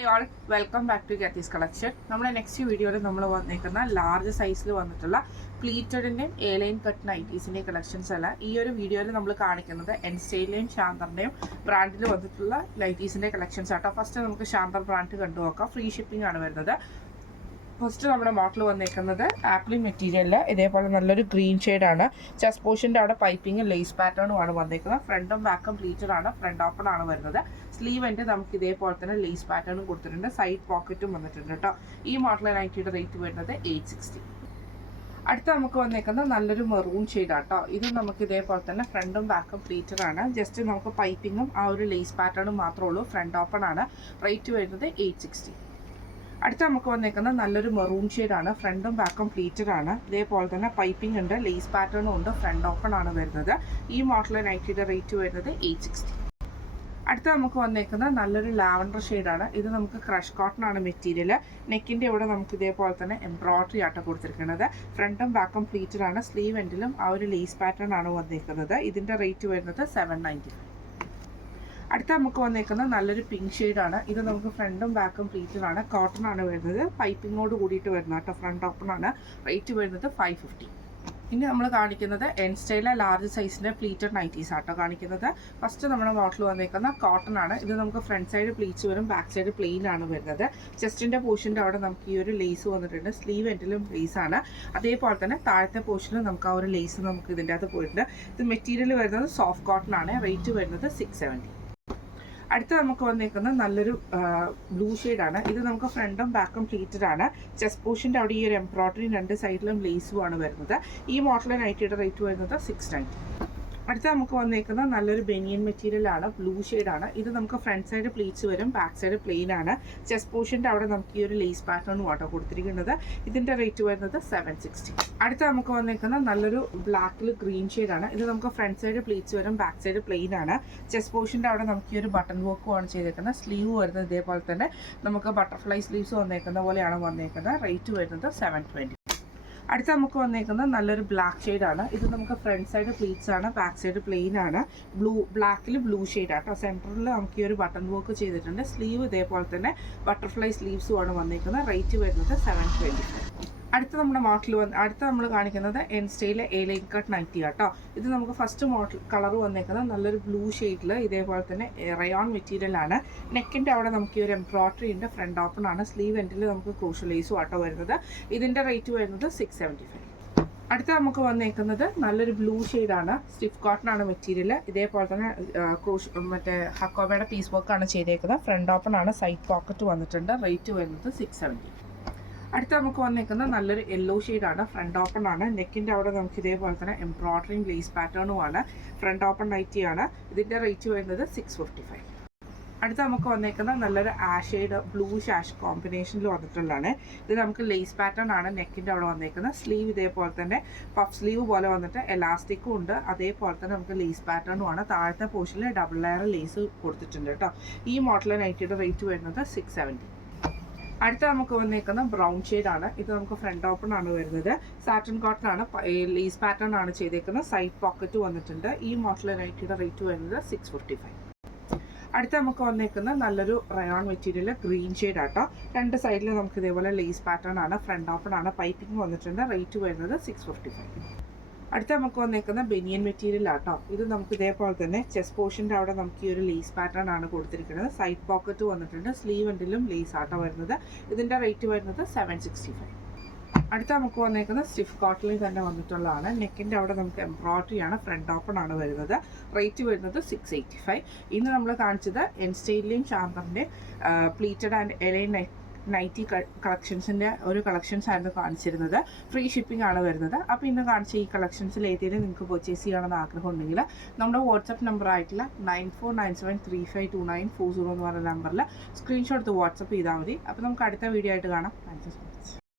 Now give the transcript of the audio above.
Hi all, welcome back to ഗത്തീസ് collection. നമ്മുടെ next വീഡിയോയിൽ നമ്മൾ വന്നേക്കുന്ന ലാർജ് സൈസിൽ വന്നിട്ടുള്ള പ്ലീറ്റഡിൻ്റെയും എയർലൈൻ കട്ട് നൈറ്റീസിൻ്റെയും കളക്ഷൻസ് അല്ല. ഈ ഒരു വീഡിയോയിൽ നമ്മൾ കാണിക്കുന്നത് എൻസ്റ്റൈലിൻ്റെയും ഷാന്തറിൻ്റെയും ബ്രാൻഡിൽ വന്നിട്ടുള്ള നൈറ്റീസിൻ്റെ കളക്ഷൻസ് ആട്ടോ. ഫസ്റ്റ് നമുക്ക് ഷാന്തർ ബ്രാൻഡ് കണ്ടു നോക്കാം. ഫ്രീ ഷിപ്പിംഗ് ആണ് വരുന്നത്. ഫസ്റ്റ് നമ്മുടെ മോഡൽ വന്നേക്കുന്നത് ആപ്ലിൻ മെറ്റീരിയലിൽ ഇതേപോലെ നല്ലൊരു ഗ്രീൻ ഷെയ്ഡാണ്. ചെസ്റ്റ് പോർഷൻ്റെ അവിടെ പൈപ്പിംഗ് ലേസ് പാറ്റേണും ആണ് വന്നേക്കുന്നത്. ഫ്രണ്ടും ബാക്കും പ്ലീറ്റഡ് ആണ്. ഫ്രണ്ട് ഓപ്പൺ ആണ് വരുന്നത്. സ്ലീവ് എൻ്റെ നമുക്ക് ഇതേപോലെ തന്നെ ലേസ് പാറ്റേണും കൊടുത്തിട്ടുണ്ട്. സൈഡ് പോക്കറ്റും വന്നിട്ടുണ്ട് കേട്ടോ. ഈ മോഡൽ നൈറ്റിയുടെ റേറ്റ് വരുന്നത് 860. അടുത്ത നമുക്ക് വന്നേക്കുന്നത് നല്ലൊരു മെറൂൺ ഷെയ്ഡാണ് കേട്ടോ. ഇത് നമുക്ക് ഇതേപോലെ തന്നെ ഫ്രണ്ടും ബാക്കും പ്ലീറ്റഡ് ആണ്. ജസ്റ്റ് നമുക്ക് പൈപ്പിങ്ങും ആ ഒരു ലേസ് പാറ്റേണും മാത്രമേ ഉള്ളൂ. ഫ്രണ്ട് ഓപ്പൺ ആണ്. റേറ്റ് വരുന്നത് 860. അടുത്ത നമുക്ക് വന്നേക്കുന്നത് നല്ലൊരു മെറൂൺ ഷെയ്ഡാണ്. ഫ്രണ്ടും ബാക്കും പ്ലീറ്റഡ് ആണ്. ഇതേപോലെ തന്നെ പൈപ്പിംഗ് ഉണ്ട്, ലേസ് പാറ്റേണും ഉണ്ട്. ഫ്രണ്ട് ഓപ്പൺ ആണ് വരുന്നത്. ഈ മോഡൽ നൈറ്റിയുടെ റേറ്റ് വരുന്നത് 860. അടുത്ത നമുക്ക് വന്നേക്കുന്നത് നല്ലൊരു ലാവൻഡർ ഷെയ്ഡാണ്. ഇത് നമുക്ക് ക്രഷ് കോട്ടൺ ആണ് മെറ്റീരിയൽ. നെക്കിൻ്റെ ഇവിടെ നമുക്ക് ഇതേപോലെ തന്നെ എംബ്രോയിഡറി ആട്ടോ കൊടുത്തിരിക്കുന്നത്. ഫ്രണ്ടും ബാക്കും പ്ലീറ്റഡ് ആണ്. സ്ലീവ് എൻഡിലും ആ ഒരു ലേസ് പാറ്റേൺ ആണ് വന്നേക്കുന്നത്. ഇതിൻ്റെ റേറ്റ് വരുന്നത് 795. അടുത്ത നമുക്ക് വന്നേക്കുന്നത് നല്ലൊരു പിങ്ക് ഷെയ്ഡാണ്. ഇത് നമുക്ക് ഫ്രണ്ടും ബാക്കും പ്ലീറ്റഡ് ആണ്. കോട്ടൺ ആണ് വരുന്നത്. പൈപ്പിങ്ങോട് കൂടിയിട്ട് വരുന്നത് കേട്ടോ. ഫ്രണ്ട് ഓപ്പൺ ആണ്. റേറ്റ് വരുന്നത് 550. ഇനി നമ്മൾ കാണിക്കുന്നത് എൻ സ്റ്റൈലിലെ ലാർജ് സൈസിൻ്റെ പ്ലീറ്റഡ് നൈറ്റീസ് ആട്ടോ കാണിക്കുന്നത്. ഫസ്റ്റ് നമ്മുടെ മോഡൽ വന്നേക്കുന്ന കോട്ടൺ ആണ്. ഇത് നമുക്ക് ഫ്രണ്ട് സൈഡ് പ്ലീറ്റ്സ് വരും, ബാക്ക് സൈഡ് പ്ലെയിൻ ആണ് വരുന്നത്. ചെസ്റ്റിൻ്റെ പോർഷൻ്റെ അവിടെ നമുക്ക് ഈ ഒരു ലേസ് വന്നിട്ടുണ്ട്. സ്ലീവ് എൻഡിലും ലേസ് ആണ്. അതേപോലെ തന്നെ താഴത്തെ പോർഷനിൽ നമുക്ക് ആ ഒരു ലേസ് നമുക്ക് ഇതിൻ്റെ അകത്ത് പോയിട്ടുണ്ട്. ഇത് മെറ്റീരിയൽ വരുന്നത് സോഫ്റ്റ് കോട്ടൺ ആണ്. റേറ്റ് വരുന്നത് 670. അടുത്ത നമുക്ക് വന്നേക്കുന്നത് നല്ലൊരു ബ്ലൂ ഷെയ്ഡാണ്. ഇത് നമുക്ക് ഫ്രണ്ടും ബാക്കും പ്ലീറ്റഡ് ആണ്. ചെസ്റ്റ് പോർഷൻ്റെ അവിടെ ഈ ഒരു എംബ്രോയിഡറി രണ്ട് സൈഡിലും ലേസും ആണ് വരുന്നത്. ഈ മോഡൽ നൈറ്റിയുടെ റേറ്റ് വരുന്നത് 690. അടുത്ത നമുക്ക് വന്നേക്കുന്നത് നല്ലൊരു ബനിയൻ മെറ്റീരിയൽ ആണ്. ബ്ലൂ ഷെയ്ഡാണ്. ഇത് നമുക്ക് ഫ്രണ്ട് സൈഡ് പ്ലീറ്റ്സ് വരും, ബാക്ക് സൈഡ് പ്ലെയിൻ ആണ്. ചെസ്റ്റ് പോർഷൻ്റെ അവിടെ നമുക്ക് ഈ ഒരു ലേസ് പാറ്റേൺ വാട്ടോ കൊടുത്തിരിക്കുന്നത്. ഇതിൻ്റെ റേറ്റ് വരുന്നത് 760. അടുത്ത നമുക്ക് വന്നേക്കുന്നത് നല്ലൊരു ബ്ലാക്കിൽ ഗ്രീൻ ഷെയ്ഡാണ്. ഇത് നമുക്ക് ഫ്രണ്ട് സൈഡ് പ്ലീറ്റ്സ് വരും, ബാക്ക് സൈഡ് പ്ലെയിൻ ആണ്. ചെസ്റ്റ് പോർഷൻ്റെ അവിടെ നമുക്ക് ഈ ഒരു ബട്ടൺ വർക്കും ആണ് ചെയ്തേക്കുന്നത്. സ്ലീവ് വരുന്നത് ഇതേപോലെ തന്നെ നമുക്ക് ബട്ടർഫ്ലൈ സ്ലീവ്സ് വന്നേക്കുന്ന പോലെയാണ് വന്നേക്കുന്നത്. റേറ്റ് വരുന്നത് 720. അടുത്ത നമുക്ക് വന്നേക്കുന്നത് നല്ലൊരു ബ്ലാക്ക് ഷെയ്ഡാണ്. ഇത് നമുക്ക് ഫ്രണ്ട് സൈഡ് പ്ലീറ്റ്സ് ആണ്, ബാക്ക് സൈഡ് പ്ലെയിൻ ആണ്. ബ്ലാക്കിൽ ബ്ലൂ ഷെയ്ഡാണ് കേട്ടോ. സെൻറ്ററിൽ നമുക്ക് ഈ ഒരു ബട്ടൺ വർക്ക് ചെയ്തിട്ടുണ്ട്. സ്ലീവ് ഇതേപോലെ തന്നെ ബട്ടർഫ്ലൈ സ്ലീവ്സും ആണ് വന്നേക്കുന്നത്. റേറ്റ് വരുന്നത് 725. അടുത്ത നമ്മുടെ മോഡൽ അടുത്ത നമ്മൾ കാണിക്കുന്നത് എൻ സ്റ്റൈലിലെ എയർലൈൻ കട്ട് നൈറ്റി കേട്ടോ. ഇത് നമുക്ക് ഫസ്റ്റ് മോഡൽ കളർ വന്നേക്കുന്നത് നല്ലൊരു ബ്ലൂ ഷെയ്ഡിൽ ഇതേപോലെ തന്നെ റയോൺ മെറ്റീരിയൽ ആണ്. നെക്കിൻ്റെ അവിടെ നമുക്ക് ഈ ഒരു എംബ്രോയിഡറി ഉണ്ട്. ഫ്രണ്ട് ഓപ്പൺ ആണ്. സ്ലീവ് എൻഡിൽ നമുക്ക് ക്രൂഷ്യൽ ലേസും ആട്ടോ വരുന്നത്. ഇതിൻ്റെ റേറ്റ് വരുന്നത് 675. അടുത്ത നമുക്ക് വന്നേക്കുന്നത് നല്ലൊരു ബ്ലൂ ഷെയ്ഡാണ്. സ്റ്റിഫ് കോട്ടൺ ആണ് മെറ്റീരിയൽ. ഇതേപോലെ തന്നെ മറ്റേ ഹക്കോബയുടെ പീസ് വർക്കാണ് ചെയ്തേക്കുന്നത്. ഫ്രണ്ട് ഓപ്പൺ ആണ്. സൈഡ് പോക്കറ്റ് വന്നിട്ടുണ്ട്. റേറ്റ് വരുന്നത് 670. അടുത്ത നമുക്ക് വന്നേക്കുന്നത് നല്ലൊരു യെല്ലോ ഷെയ്ഡാണ്. ഫ്രണ്ട് ഓപ്പൺ ആണ്. നെക്കിൻ്റെ അവിടെ നമുക്ക് ഇതേപോലെ തന്നെ എംബ്രോയിഡറിയും ലേസ് പാറ്റേണും ആണ്. ഫ്രണ്ട് ഓപ്പൺ നൈറ്റിയാണ്. ഇതിൻ്റെ റേറ്റ് വരുന്നത് 655. അടുത്ത നമുക്ക് വന്നേക്കുന്നത് നല്ലൊരു ആഷ് ഷെയ്ഡ് ബ്ലൂ ഷാഷ് കോമ്പിനേഷനിൽ വന്നിട്ടുള്ളതാണ്. ഇത് നമുക്ക് ലേസ് പാറ്റേൺ ആണ് നെക്കിൻ്റെ അവിടെ വന്നേക്കുന്നത്. സ്ലീവ് ഇതേപോലെ തന്നെ പഫ് സ്ലീവ് പോലെ വന്നിട്ട് എലാസ്റ്റിക്കും ഉണ്ട്. അതേപോലെ തന്നെ നമുക്ക് ലേസ് പാറ്റേണും ആണ്. താഴത്തെ പോർഷനിൽ ഡബിൾ ലെയർ ലേസ് കൊടുത്തിട്ടുണ്ട് കേട്ടോ. ഈ മോഡൽ നൈറ്റിയുടെ റേറ്റ് വരുന്നത് 670. അടുത്ത നമുക്ക് വന്നേക്കുന്ന ബ്രൗൺ ഷെയ്ഡാണ്. ഇത് നമുക്ക് ഫ്രണ്ട് ഓപ്പൺ ആണ് വരുന്നത്. സാറ്റൻ കോട്ടൺ ആണ്. ലേസ് പാറ്റേൺ ആണ് ചെയ്തേക്കുന്നത്. സൈഡ് പോക്കറ്റ് വന്നിട്ടുണ്ട്. ഈ മോഡൽ നൈറ്റിയുടെ റേറ്റ് വരുന്നത് 655. അടുത്ത നമുക്ക് വന്നേക്കുന്ന നല്ലൊരു റയോൺ മെറ്റീരിയൽ ഗ്രീൻ ഷെയ്ഡ് ആട്ടോ. രണ്ട് സൈഡിൽ നമുക്ക് ഇതേപോലെ ലേസ് പാറ്റേൺ ആണ്. ഫ്രണ്ട് ഓപ്പൺ ആണ്. പൈപ്പിംഗ് വന്നിട്ടുണ്ട്. റേറ്റ് വരുന്നത് 655. അടുത്ത നമുക്ക് വന്നേക്കുന്ന ബനിയൻ മെറ്റീരിയൽ ആട്ടോ. ഇത് നമുക്ക് ഇതേപോലെ തന്നെ ചെസ്റ്റ് പോർഷൻ്റെ അവിടെ നമുക്ക് ഈ ഒരു ലേസ് പാറ്റേൺ ആണ് കൊടുത്തിരിക്കുന്നത്. സൈഡ് പോക്കറ്റ് വന്നിട്ടുണ്ട്. സ്ലീവ് എൻഡിലും ലേസ് ആട്ടോ വരുന്നത്. ഇതിൻ്റെ റേറ്റ് വരുന്നത് 765. അടുത്ത നമുക്ക് വന്നേക്കുന്നത് സ്റ്റിഫ് കോട്ടണിൽ തന്നെ വന്നിട്ടുള്ളതാണ്. നെക്കിൻ്റെ അവിടെ നമുക്ക് എംബ്രോയിഡറി ആണ്. ഫ്രണ്ട് ഓപ്പൺ ആണ് വരുന്നത്. റേറ്റ് വരുന്നത് 685. ഇന്ന് നമ്മൾ കാണിച്ചത് എൻ സ്റ്റൈലിലെയും ഷാന്തറിൻ്റെ പ്ലീറ്റഡ് ആൻഡ് എലൈൻ നൈറ്റി കളക്ഷൻസിൻ്റെ ഒരു കളക്ഷൻസ് ആയിരുന്നു കാണിച്ചിരുന്നത്. ഫ്രീ ഷിപ്പിംഗ് ആണ് വരുന്നത്. അപ്പോൾ ഇന്ന് കാണിച്ച ഈ കളക്ഷൻസിൽ ഏതെങ്കിലും നിങ്ങൾക്ക് പർച്ചേസ് ചെയ്യണമെന്ന് ആഗ്രഹം ഉണ്ടെങ്കിൽ നമ്മുടെ വാട്സപ്പ് നമ്പർ ആയിട്ടുള്ള 9497352940 എന്ന് പറയുന്ന നമ്പറിൽ സ്ക്രീൻഷോട്ട് എടുത്ത് വാട്സപ്പ് ചെയ്താൽ മതി. അപ്പോൾ നമുക്ക് അടുത്ത വീഡിയോ ആയിട്ട് കാണാം. Thank you so much.